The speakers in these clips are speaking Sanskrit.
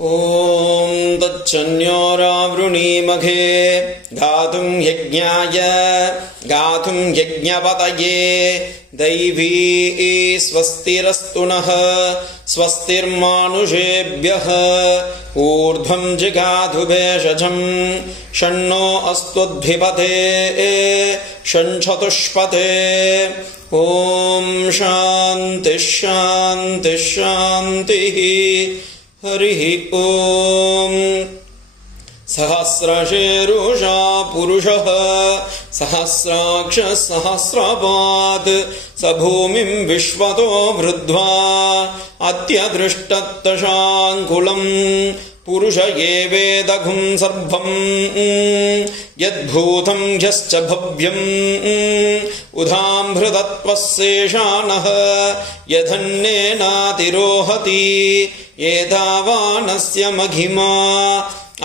ॐ तच्चन्योरावृणीमघे गातुं यज्ञाय गातुं यज्ञपतये दैवी स्वस्तिरस्तु नः स्वस्तिर्मानुषेभ्यः ऊर्ध्वं जिगातु भेषजं षण्णो अस्त्वद्भिपते षण्चतुष्पते ॐ शान्तिः शान्तिः शान्तिः हरिः ॐ सहस्रशीर्षा पुरुषः सहस्राक्षः सहस्रपात् स भूमिं विश्वतो वृद्ध्वा अत्यदृष्टत्तशाङ्कुलम् पुरुष एवेदघुं सर्वं यद्भूतं यश्च भव्यम् उदाम्भृतत्वस्येषाणः यदन्नेनातिरोहति एतावानस्य महिमा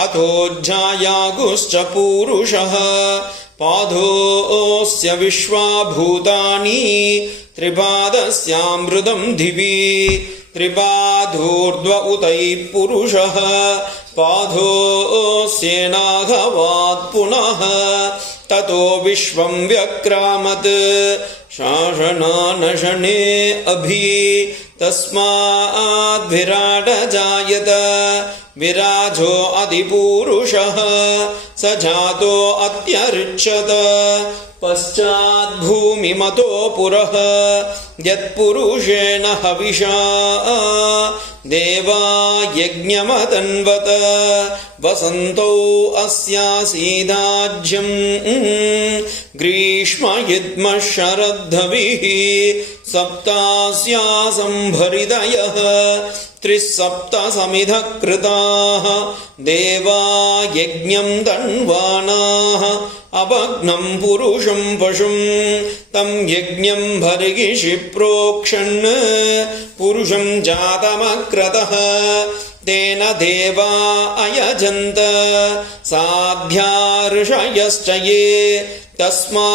अथोज्जायागुश्च पूरुषः पादोऽस्य विश्वाभूतानि त्रिपादस्यामृतं दिवि त्रिपादोर्ध्व उतैः पुरुषः पादोऽस्येनाघवात् पुनः ततो विश्वं व्यक्रामत् शासनानशने अभि तस्माद् विराट जायत विराजो अधिपुरुषः स जातो अत्यर्चत पश्चात् भूमिमतो पुरः यत्पुरुषेण हविषा देवा यज्ञमतन्वत वसन्तौ अस्यासीदाज्यं ग्रीष्मयुग्मः शरद्धविः सप्तास्यासंभरितयः त्रिसप्तसमिधः कृताः देवा यज्ञं तन्वानाः अभग्नं पुरुषं पशुं तं यज्ञं भर्गिषि प्रोक्षन् पुरुषं जातमक्रतः तेन देवा अयजन्त साध्या ऋषयश्च ये तस्माद्यज्ञात्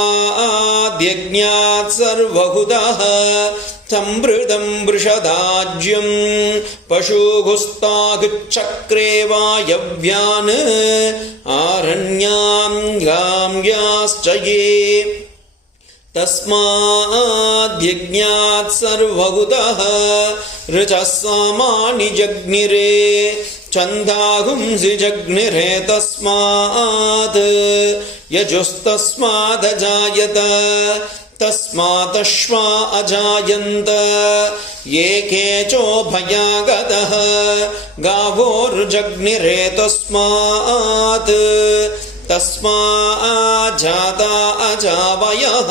सर्वहुतः संवृतं वृषदाज्यं पशुगुस्तागुच्चक्रे वायव्यान् आरण्यां गाम्याश्च ये तस्माद्यज्ञात् सर्वहुतः ऋचः सामानि जग्निरे छन्दागुंसि जग्निरे तस्मात् यजुस्तस्मादजायत तस्मादश्वा अजायन्त ये केचोभयागतः गावोर्जग्निरे तस्मात् तस्माज्जाता अजावयः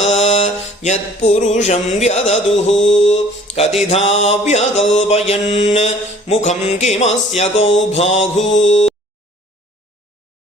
यत्पुरुषं व्यददुः कतिधा व्यकल्पयन् मुखं किमस्य कौ बाहुः।